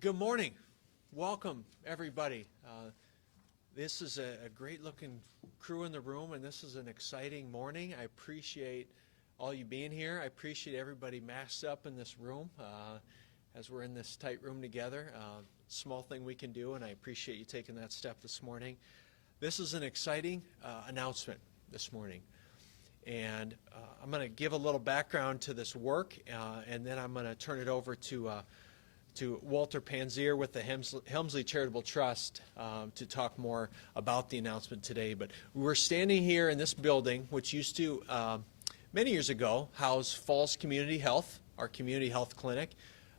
Good morning. Welcome, everybody. This is a great-looking crew in the room, and this is an exciting morning. I appreciate all you being here. I appreciate everybody masked up in this room as we're in this tight room together. Small thing we can do, and I appreciate you taking that step this morning. This is an exciting announcement this morning, and I'm going to give a little background to this work, and then I'm going to turn it over to Walter Panzier with the Helmsley Charitable Trust to talk more about the announcement today. But we're standing here in this building, which used to, many years ago, house Falls Community Health, our community health clinic.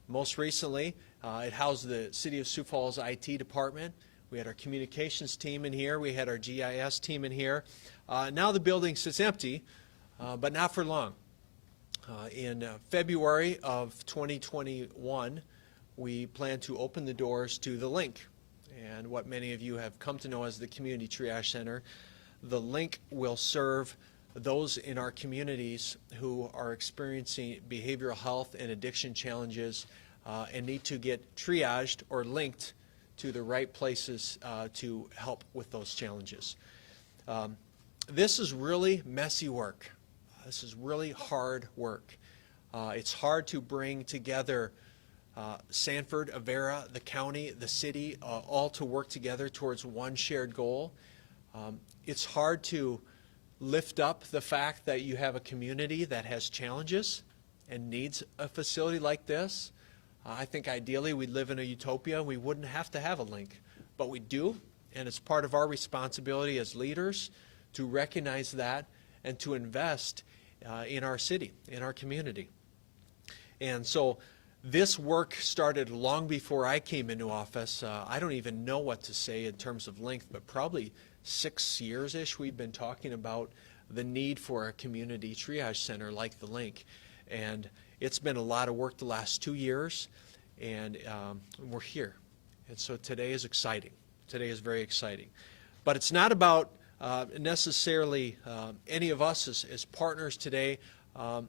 Most recently, it housed the City of Sioux Falls IT department. We had our communications team in here. We had our GIS team in here. Now the building sits empty, but not for long. In February of 2021, we plan to open the doors to the Link, and what many of you have come to know as the Community Triage Center. The Link will serve those in our communities who are experiencing behavioral health and addiction challenges and need to get triaged or linked to the right places to help with those challenges. This is really messy work. This is really hard work. It's hard to bring together Sanford, Avera, the county, the city, all to work together towards one shared goal. It's hard to lift up the fact that you have a community that has challenges and needs a facility like this. I think ideally we'd live in a utopia. We wouldn't have to have a Link, but we do, and it's part of our responsibility as leaders to recognize that and to invest in our city, in our community. And so this work started long before I came into office. I don't even know what to say in terms of length, but probably 6 years-ish we've been talking about the need for a community triage center like the Link. And it's been a lot of work the last 2 years, and we're here. And so today is exciting. Today is very exciting. But it's not about necessarily any of us as partners today.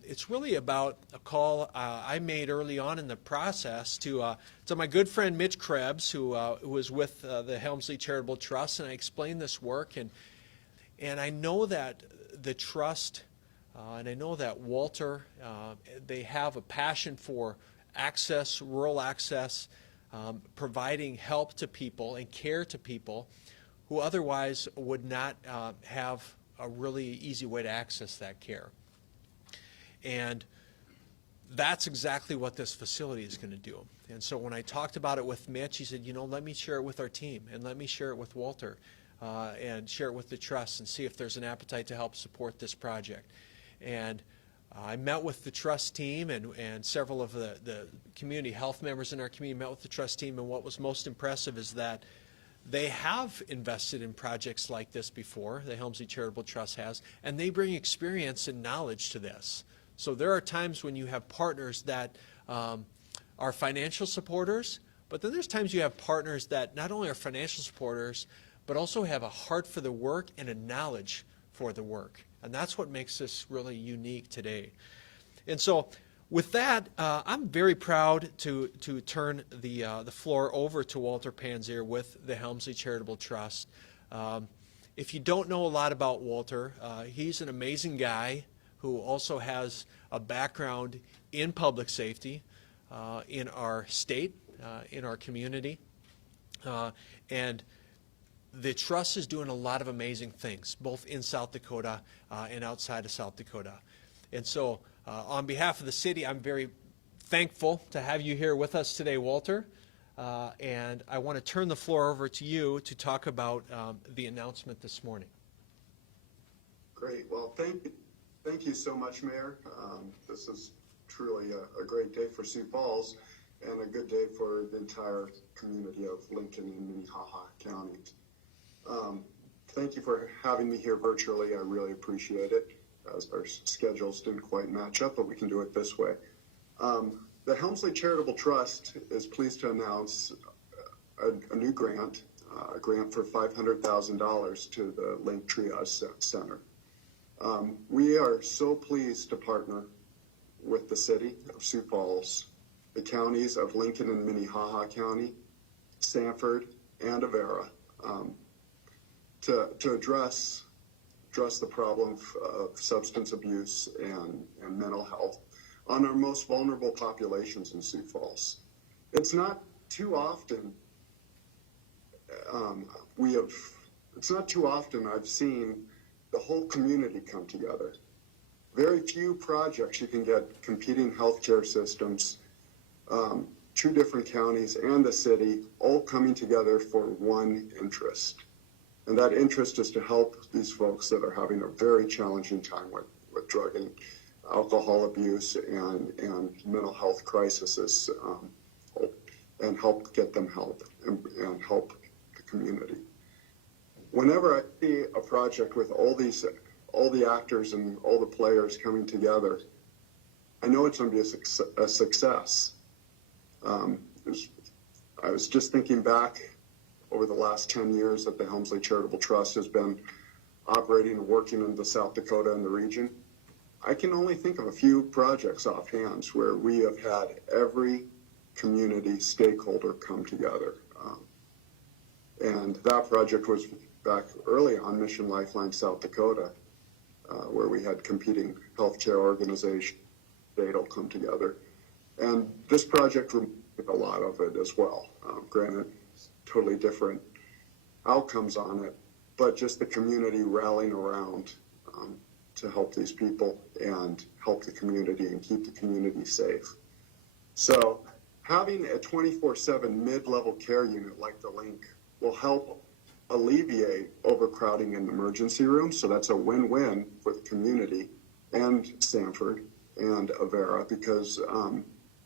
It's really about a call I made early on in the process to my good friend Mitch Krebs, who was with the Helmsley Charitable Trust, and I explained this work, and I know that the trust and I know that Walter, they have a passion for access, rural access, providing help to people and care to people who otherwise would not have a really easy way to access that care. And that's exactly what this facility is going to do. And so when I talked about it with Mitch, he said, you know, let me share it with our team, and let me share it with Walter, and share it with the trust, and see if there's an appetite to help support this project. And I met with the trust team, and several of the community health members in our community met with the trust team, and what was most impressive is that they have invested in projects like this before, the Helmsley Charitable Trust has, and they bring experience and knowledge to this. So there are times when you have partners that are financial supporters, but then there's times you have partners that not only are financial supporters, but also have a heart for the work and a knowledge for the work. And that's what makes this really unique today. And so with that, I'm very proud to turn the floor over to Walter Panzier with the Helmsley Charitable Trust. If you don't know a lot about Walter, he's an amazing guy who also has a background in public safety in our state, in our community. And the trust is doing a lot of amazing things, both in South Dakota and outside of South Dakota. And so on behalf of the city, I'm very thankful to have you here with us today, Walter. And I want to turn the floor over to you to talk about the announcement this morning. Great. Well, thank you so much, Mayor. This is truly a great day for Sioux Falls and a good day for the entire community of Lincoln and Minnehaha counties. Thank you for having me here virtually. I really appreciate it, as our schedules didn't quite match up, but we can do it this way. The Helmsley Charitable Trust is pleased to announce a new grant, a grant for $500,000 to the Link Triage Center. We are so pleased to partner with the city of Sioux Falls the counties of Lincoln and Minnehaha County, Sanford, and Avera, to address the problem of substance abuse and mental health on our most vulnerable populations in Sioux Falls. It's not too often I've seen the whole community come together. Very few projects you can get competing healthcare systems, two different counties and the city all coming together for one interest. And that interest is to help these folks that are having a very challenging time with drug and alcohol abuse and mental health crises, and help get them help and help the community. Whenever I see a project with all the actors and all the players coming together, I know it's going to be a success. I was just thinking back over the last 10 years that the Helmsley Charitable Trust has been operating and working in the South Dakota and the region. I can only think of a few projects offhand where we have had every community stakeholder come together. And that project was back early on Mission Lifeline South Dakota, where we had competing healthcare organizations, they'll come together. And this project removed a lot of it as well. Granted, totally different outcomes on it, but just the community rallying around to help these people and help the community and keep the community safe. So having a 24/7 mid-level care unit like the Link will help alleviate overcrowding in the emergency room. So that's a win-win for the community and Sanford and Avera, because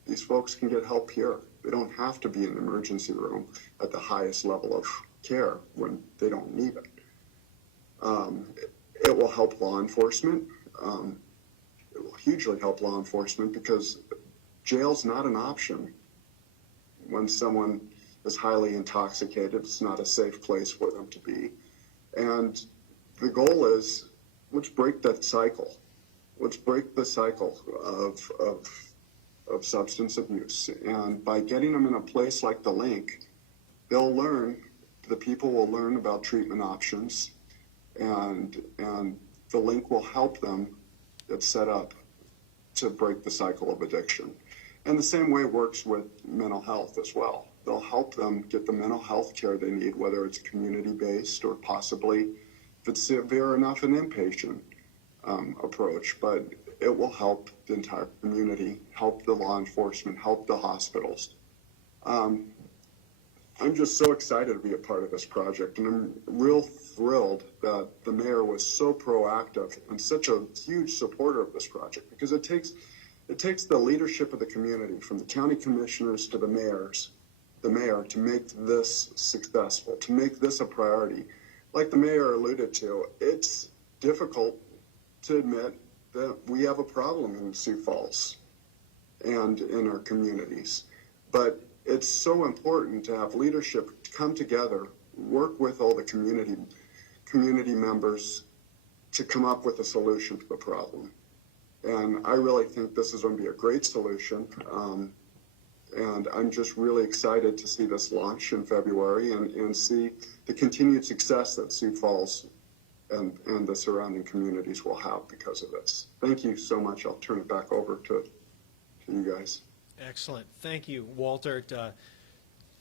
these folks can get help here. They don't have to be in the emergency room at the highest level of care when they don't need it. It will help law enforcement. It will hugely help law enforcement because jail's not an option when someone is highly intoxicated. It's not a safe place for them to be. And the goal is, let's break that cycle. Let's break the cycle of substance abuse. And by getting them in a place like the Link, the people will learn about treatment options, and the Link will help them get set up to break the cycle of addiction. And the same way works with mental health as well. They'll help them get the mental health care they need, whether it's community-based or possibly, if it's severe enough, an inpatient approach. But it will help the entire community, help the law enforcement, help the hospitals. I'm just so excited to be a part of this project, and I'm real thrilled that the mayor was so proactive and such a huge supporter of this project, because it takes the leadership of the community, from the county commissioners to the mayor, to make this successful, to make this a priority. Like the mayor alluded to, it's difficult to admit that we have a problem in Sioux Falls and in our communities. But it's so important to have leadership come together, work with all the community members to come up with a solution to the problem. And I really think this is going to be a great solution. And I'm just really excited to see this launch in February and see the continued success that Sioux Falls and the surrounding communities will have because of this. Thank you so much. I'll turn it back over to you guys. Excellent. Thank you, Walter.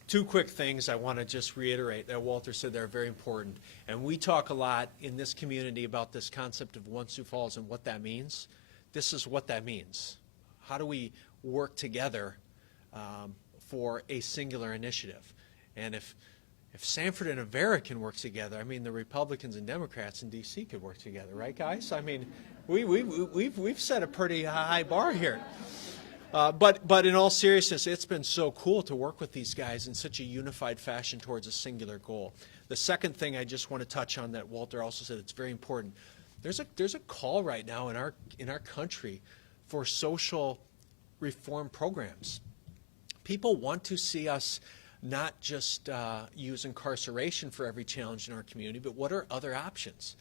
Two quick things I want to just reiterate that Walter said that are very important. And we talk a lot in this community about this concept of One Sioux Falls and what that means. This is what that means. How do we work together for a singular initiative? And if Sanford and Avera can work together, I mean, the Republicans and Democrats in D.C. could work together, right, guys? I mean, we've set a pretty high bar here. But in all seriousness, it's been so cool to work with these guys in such a unified fashion towards a singular goal. The second thing I just want to touch on that Walter also said it's very important. There's a call right now in our country for social reform programs. People want to see us not just use incarceration for every challenge in our community, but what are other options?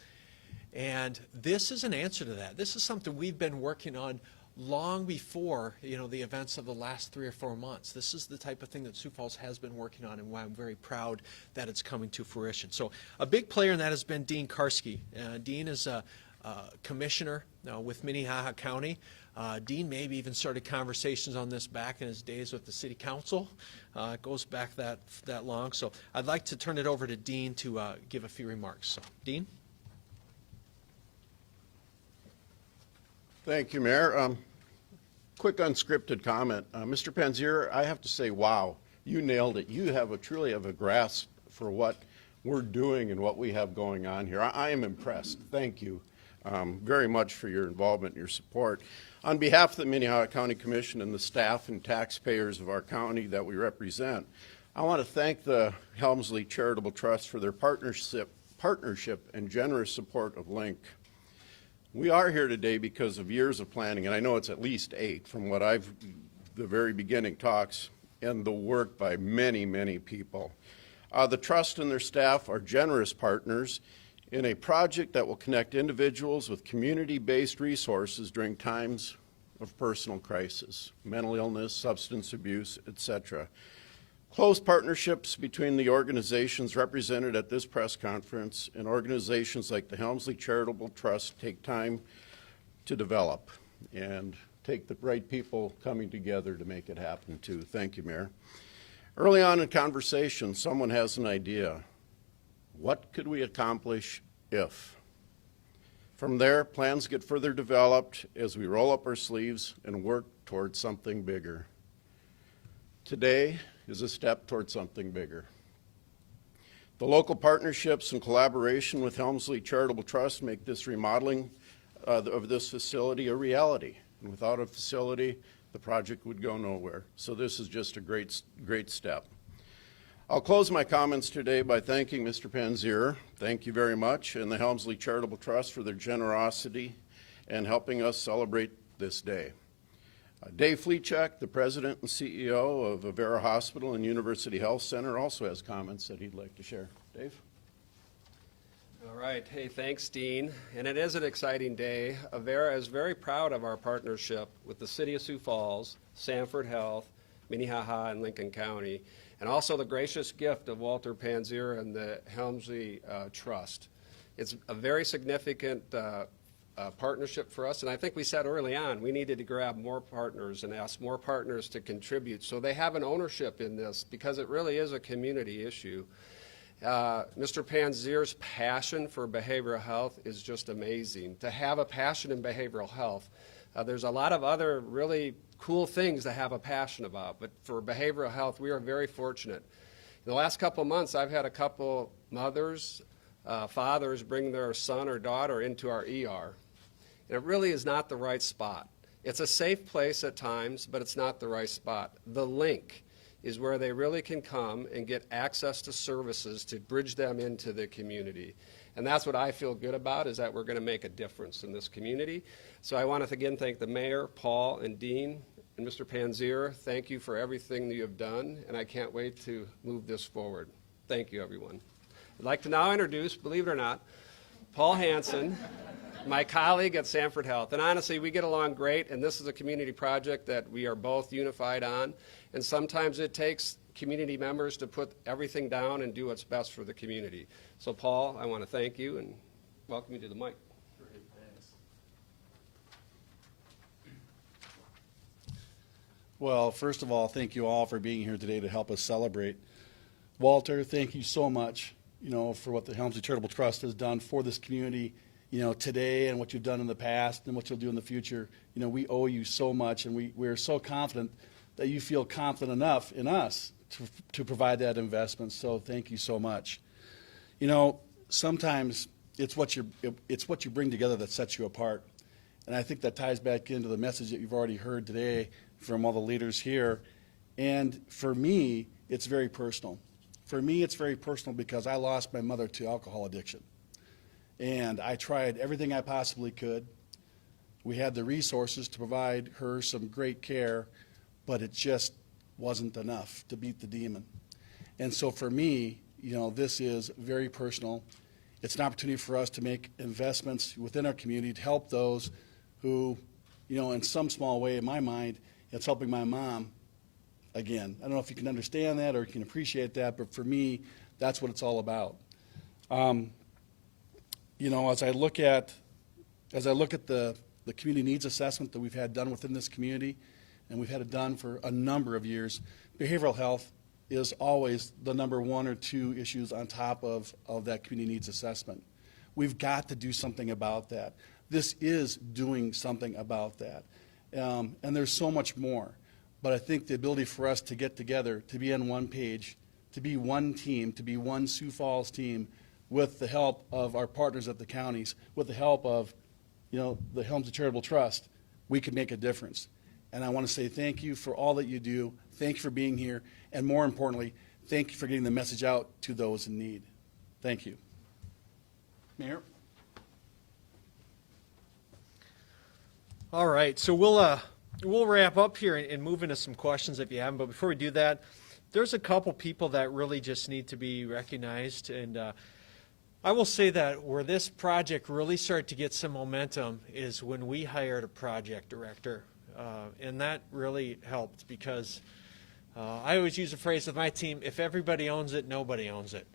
And this is an answer to that. This is something we've been working on long before, the events of the last 3 or 4 months. This is the type of thing that Sioux Falls has been working on, and why I'm very proud that it's coming to fruition. So a big player in that has been Dean Karski. Dean is a commissioner with Minnehaha County. Dean maybe even started conversations on this back in his days with the city council. It goes back that long. So I'd like to turn it over to Dean to give a few remarks. So, Dean? Thank you, Mayor. Quick unscripted comment. Mr. Panzier, I have to say, wow, you nailed it. You truly have a grasp for what we're doing and what we have going on here. I am impressed. Thank you very much for your involvement and your support. On behalf of the Minnehaha County Commission and the staff and taxpayers of our county that we represent, I want to thank the Helmsley Charitable Trust for their partnership and generous support of LINK. We are here today because of years of planning, and I know it's at least 8 from what the very beginning talks, and the work by many, many people. The trust and their staff are generous partners in a project that will connect individuals with community-based resources during times of personal crisis, mental illness, substance abuse, etc. Close partnerships between the organizations represented at this press conference and organizations like the Helmsley Charitable Trust take time to develop and take the right people coming together to make it happen too. Thank you, Mayor. Early on in conversation, someone has an idea. What could we accomplish if? From there, plans get further developed as we roll up our sleeves and work towards something bigger. Today is a step towards something bigger. The local partnerships and collaboration with Helmsley Charitable Trust make this remodeling of this facility a reality. And without a facility, the project would go nowhere. So this is just a great step. I'll close my comments today by thanking Mr. Panzier. Thank you very much, and the Helmsley Charitable Trust for their generosity and helping us celebrate this day. Dave Fleechek, the president and CEO of Avera Hospital and University Health Center, also has comments that he'd like to share. Dave? All right. Hey, thanks, Dean. And it is an exciting day. Avera is very proud of our partnership with the City of Sioux Falls, Sanford Health, Minnehaha, and Lincoln County, and also the gracious gift of Walter Panzier and the Helmsley Trust. It's a very significant partnership for us, and I think we said early on we needed to grab more partners and ask more partners to contribute so they have an ownership in this, because it really is a community issue. Mr. Panzier's passion for behavioral health is just amazing. To have a passion in behavioral health, there's a lot of other really cool things to have a passion about, but for behavioral health, we are very fortunate. In the last couple of months, I've had a couple mothers, fathers bring their son or daughter into our ER. And it really is not the right spot. It's a safe place at times, but it's not the right spot. The link is where they really can come and get access to services to bridge them into the community. And that's what I feel good about, is that we're going to make a difference in this community. So I want to again thank the mayor, Paul, and Dean, and Mr. Panzier. Thank you for everything that you have done, and I can't wait to move this forward. Thank you, everyone. I'd like to now introduce, believe it or not, Paul Hansen, my colleague at Sanford Health. And honestly, we get along great, and this is a community project that we are both unified on. And sometimes it takes community members to put everything down and do what's best for the community. So Paul, I want to thank you and welcome you to the mic. Great, thanks. Well, first of all, thank you all for being here today to help us celebrate. Walter, thank you so much, for what the Helmsley Charitable Trust has done for this community, today, and what you've done in the past and what you'll do in the future. We owe you so much, and we're so confident that you feel confident enough in us to provide that investment. So thank you so much. Sometimes it's what you bring together that sets you apart. And I think that ties back into the message that you've already heard today from all the leaders here. And for me, it's very personal. For me, it's very personal because I lost my mother to alcohol addiction. And I tried everything I possibly could. We had the resources to provide her some great care, but it just wasn't enough to beat the demon. And so for me, this is very personal. It's an opportunity for us to make investments within our community to help those who you know, in some small way, in my mind, it's helping my mom again. I don't know if you can understand that or you can appreciate that, but for me, that's what it's all about. You know, as I look at the community needs assessment that we've had done within this community, and we've had it done for a number of years, behavioral health is always the number 1 or 2 issues on top of that community needs assessment. We've got to do something about that. This is doing something about that. And there's so much more. But I think the ability for us to get together, to be on one page, to be one team, to be one Sioux Falls team, with the help of our partners at the counties, with the help of, you know, the Helms of Charitable Trust, we can make a difference. And I want to say thank you for all that you do. Thank you for being here. And more importantly, thank you for getting the message out to those in need. Thank you. Mayor? All right, so we'll wrap up here and move into some questions if you haven't. But before we do that, there's a couple people that really just need to be recognized. And I will say that where this project really started to get some momentum is when we hired a project director. And that really helped because I always use a phrase with my team, if everybody owns it, nobody owns it.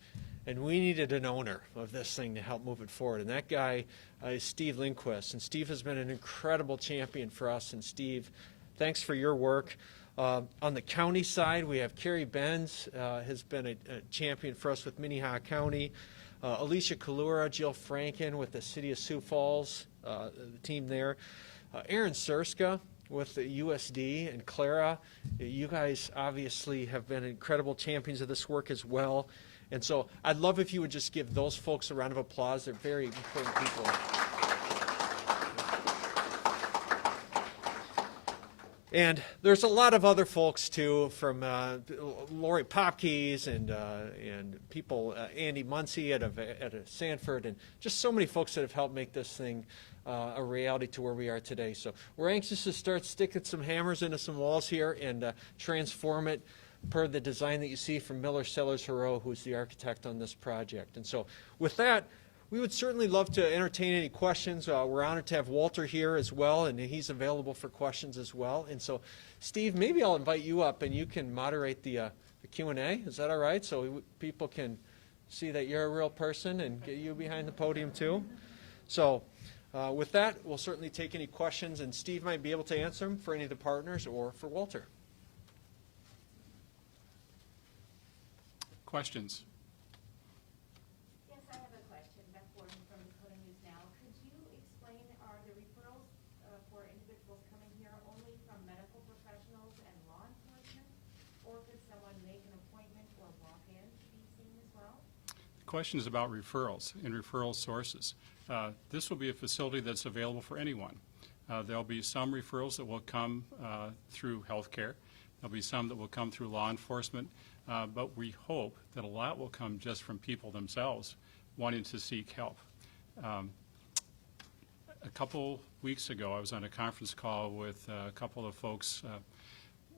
And we needed an owner of this thing to help move it forward. And that guy is Steve Lindquist. And Steve has been an incredible champion for us. And Steve, thanks for your work. On the county side, we have Carrie Benz, has been a champion for us with Minnehaha County. Alicia Kalura, Jill Franken with the City of Sioux Falls, the team there. Aaron Surska with the USD, and Clara. You guys obviously have been incredible champions of this work as well. And so I'd love if you would just give those folks a round of applause. They're very important people. And there's a lot of other folks too, from Lori Popkeys and people, Andy Muncie at Sanford, and just so many folks that have helped make this thing a reality to where we are today. So we're anxious to start sticking some hammers into some walls here and transform it per the design that you see from Miller Sellers Hero, who's the architect on this project. And so with that, we would certainly love to entertain any questions. We're honored to have Walter here as well, and he's available for questions as well. And so, Steve, maybe I'll invite you up, and you can moderate the Q&A. Is that all right? So people can see that you're a real person and get you behind the podium too. So with that, we'll certainly take any questions, and Steve might be able to answer them for any of the partners or for Walter. Questions? Yes, I have a question. Beth Gordon from Dakota News Now. Could you explain, are the referrals for individuals coming here only from medical professionals and law enforcement, or could someone make an appointment or walk in to be seen as well? The question is about referrals and referral sources. This will be a facility that's available for anyone. There'll be some referrals that will come through healthcare. There'll be some that will come through law enforcement. But we hope that a lot will come just from people themselves wanting to seek help. A couple weeks ago, I was on a conference call with a couple of folks,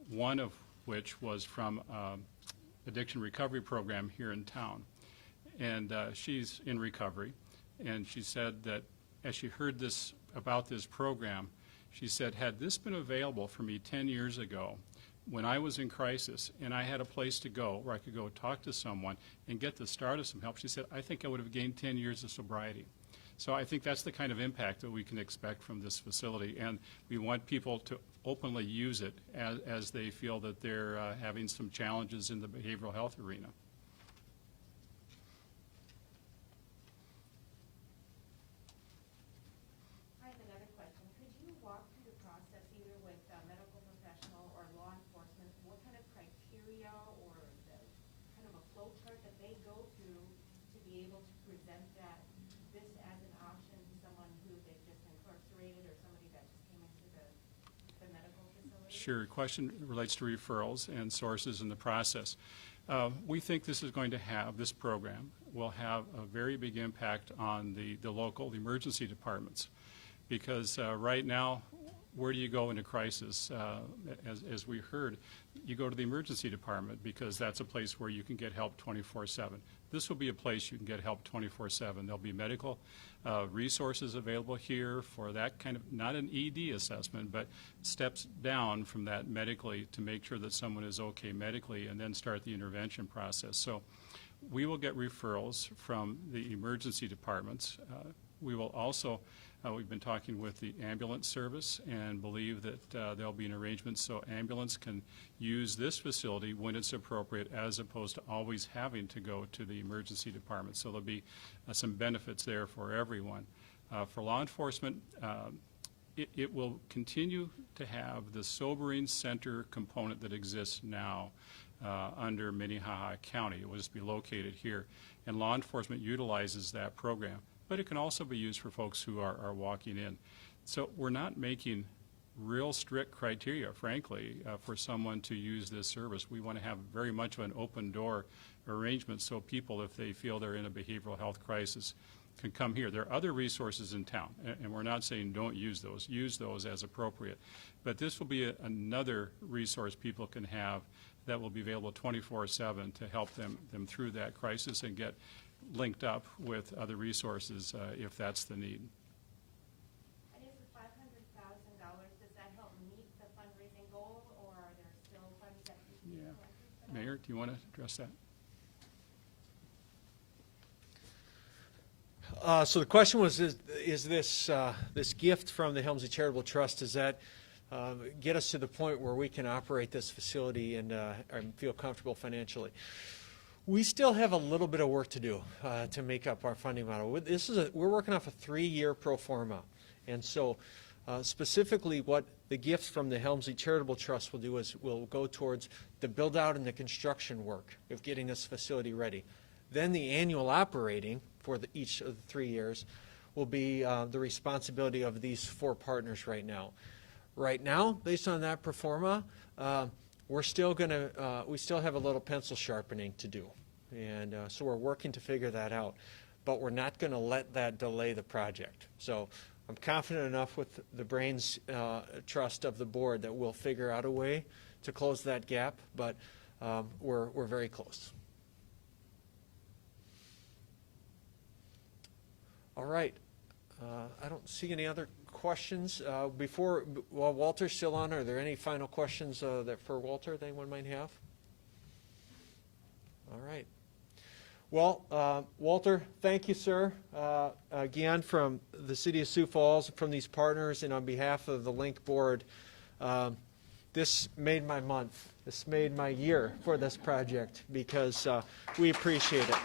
one of which was from addiction recovery program here in town. And she's in recovery. And she said that as she heard about this program, she said, had this been available for me 10 years ago, when I was in crisis and I had a place to go where I could go talk to someone and get the start of some help, she said, I think I would have gained 10 years of sobriety. So I think that's the kind of impact that we can expect from this facility, and we want people to openly use it as they feel that they're having some challenges in the behavioral health arena. Sure. Question relates to referrals and sources in the process. We think this program will have a very big impact on the local emergency departments, because right now, where do you go in a crisis? As we heard, you go to the emergency department because that's a place where you can get help 24/7. This will be a place you can get help 24/7. There'll be medical resources available here for that kind of, not an ED assessment, but steps down from that medically to make sure that someone is okay medically and then start the intervention process. So we will get referrals from the emergency departments. We will also, we've been talking with the ambulance service and believe that there'll be an arrangement so ambulance can use this facility when it's appropriate as opposed to always having to go to the emergency department. So there'll be some benefits there for everyone. For law enforcement, it will continue to have the sobering center component that exists now under Minnehaha County. It will just be located here. And law enforcement utilizes that program. But it can also be used for folks who are walking in. So we're not making real strict criteria, frankly, for someone to use this service. We want to have very much of an open door arrangement so people, if they feel they're in a behavioral health crisis, can come here. There are other resources in town, and we're not saying don't use those as appropriate. But this will be another resource people can have that will be available 24/7 to help them through that crisis and get linked up with other resources if that's the need. And is the $500,000, does that help meet the fundraising goal, or are there still funds that need to be collected? Mayor, do you want to address that? So the question was, is this gift from the Helmsley Charitable Trust, does that get us to the point where we can operate this facility and feel comfortable financially? We still have a little bit of work to do to make up our funding model. We're working off a 3-year pro forma, and so specifically what the gifts from the Helmsley Charitable Trust will do is will go towards the build out and the construction work of getting this facility ready. Then the annual operating for each of the 3 years will be the responsibility of these 4 partners right now. Right now, based on that pro forma, we still have a little pencil sharpening to do. And so we're working to figure that out. But we're not going to let that delay the project. So I'm confident enough with the brains trust of the board that we'll figure out a way to close that gap, but we're very close. All right. I don't see any other questions. While Walter's still on, are there any final questions for Walter that anyone might have? All right. Well, Walter, thank you, sir. Again, from the City of Sioux Falls, from these partners, and on behalf of the Link Board, this made my month. This made my year for this project because we appreciate it.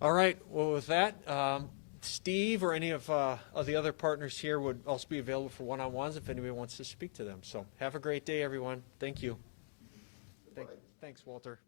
All right. Well, with that, Steve or any of the other partners here would also be available for one-on-ones if anybody wants to speak to them. So have a great day, everyone. Thank you. Thanks, Walter.